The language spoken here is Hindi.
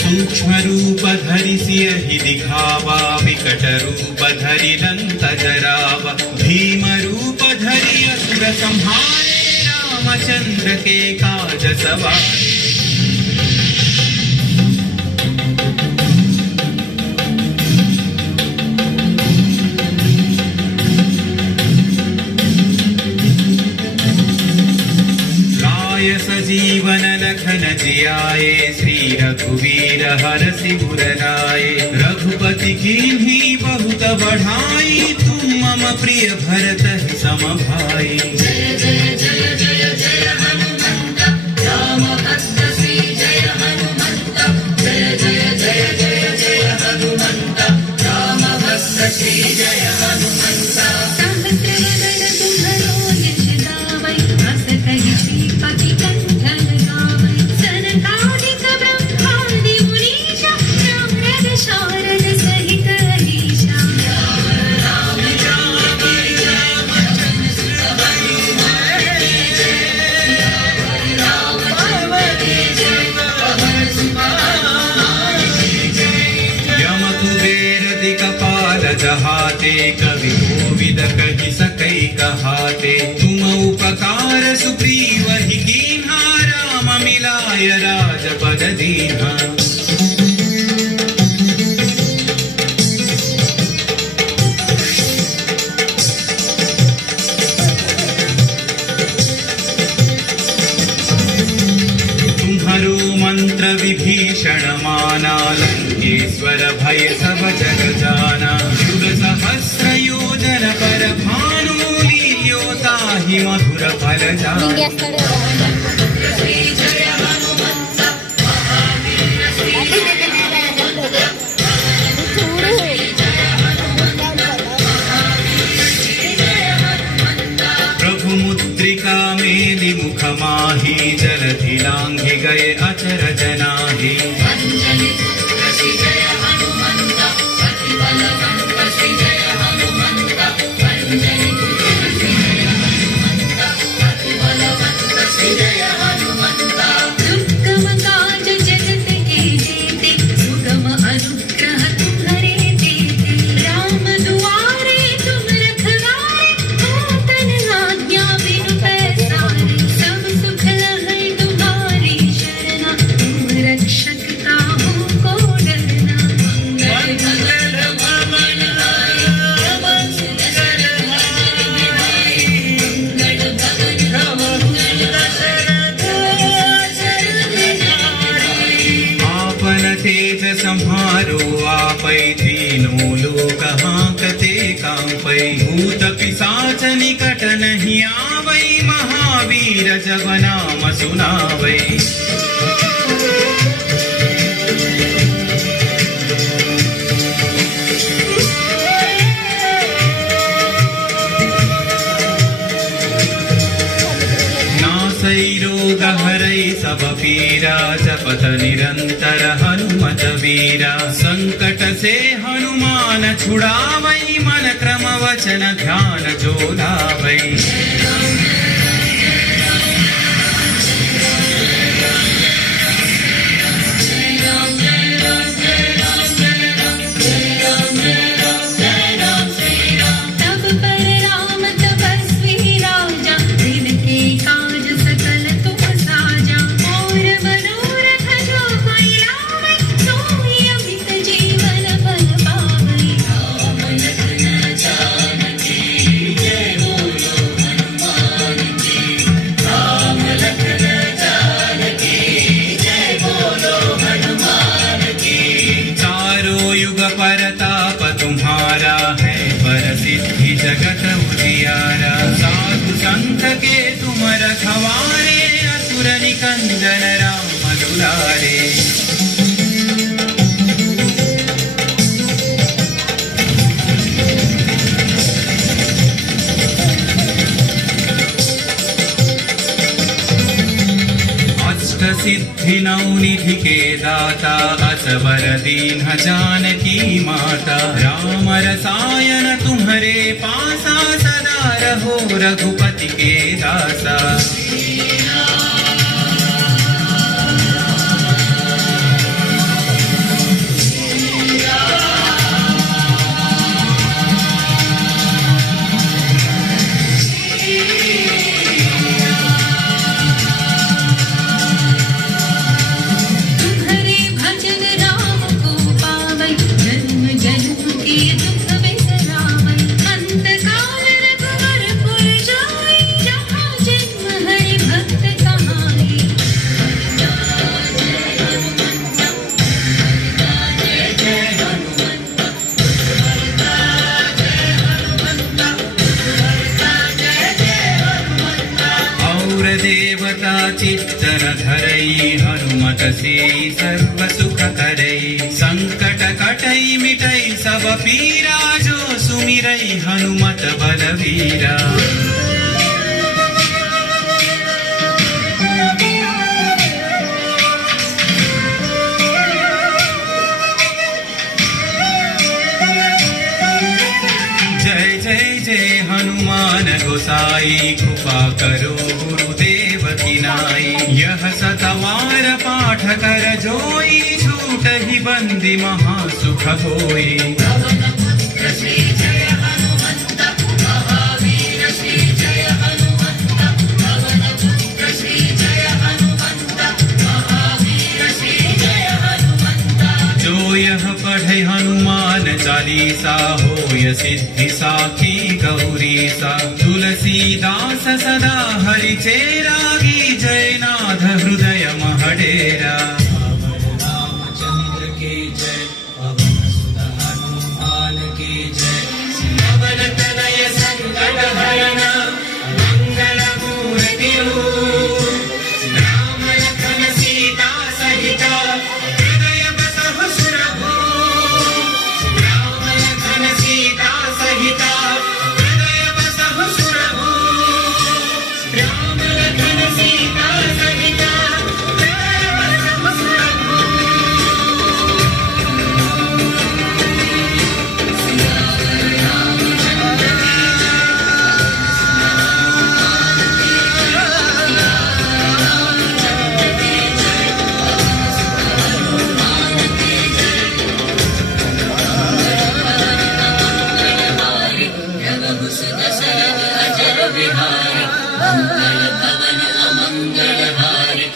सूक्ष्म रूप धरि सियहि दिखावा, विकट रूप धरि लंक जरावा, भीम रूप धरि असुर संहारे, रामचंद्र के काज सवारे। सजीवन लखन जियाए, श्री रघुवीर हरषि उर लाए, रघुपति कीन्ही बहुत बढ़ाई, तुम मम प्रिय भरत सम भाई। जय जय जय जय जय हनुमंत, राम भक्त श्री जय हनुमंत, जय जय जय जय जय हनुमंत, राम भक्त श्री जय हनुमंत। जहाते कवि कोविद कहि सकै कहाते, तुम उपकार सुग्रीव ही कीन्हा, राम मिलाय राजपद दीन्हा। तुम्हारो मंत्र विभीषण माना, लंकेश्वर भय सब जग जाना, सहस्र योजन पर भानु, लील्यो ताहि मधुर फल जानु। प्रभु मुद्रिका मेलि मुख माहि, जलधि लांघि गए अचर जनाहि। संहारो आपै, तीनों लोक हांकते कांपै, भूत पिशाच निकट नहीं आवै, महावीर जब नाम सुनावै। रोग हरै सब पीरा, जपत निरंतर हनुमत वीरा, संकट से हनुमान छुड़ावै, मन क्रम वचन ध्यान जो लावै। परताप तुम्हारा है, परसिद्धि जगत उजियारा, साधु संत के तुम रखवारे, असुर निकंदन राम दुलारे। अष्टसिद्धि नवनिधि के दाता असबर दीन जानकी माता राम रसायन तुम्हारे पासा सदा रहो रघुपति के दासा। देवता चित्तन धरई हनुमत से सर्व सुख करई संकट कटई मिटई सब पीरा जो सुमिरई हनुमत बलवीरा। जय जय जय हनुमान गोसाई कृपा करो गुरुदेव की नाई। यह सतवार पाठ कर जोई छूट ही बंदी महासुख होई। पवन पुत्र श्री जय हनुमंत महावीर श्री जय हनुमंत पवन पुत्र श्री जय हनुमंत महावीर श्री जय हनुमंत। जो यह पढ़े हनुमान चालीसा होय सिद्धि साखी गौरीसा। तुलसीदास सदा हरि चेरागी जयनाथ हृदय महडेरा। रामचंद्र के जय पवन सुत हनुमान के जय पवन तनय संकट हरण मंगल मूर्ति राम लखन सीता सहित हृदय बसहु सुरभूप। राम लखन सीता सहित हृदय बसहु सुरभूप। राम लखन सीता सहित हृदय बसहु सुरभूप। मंगल भवन अमंगल हारी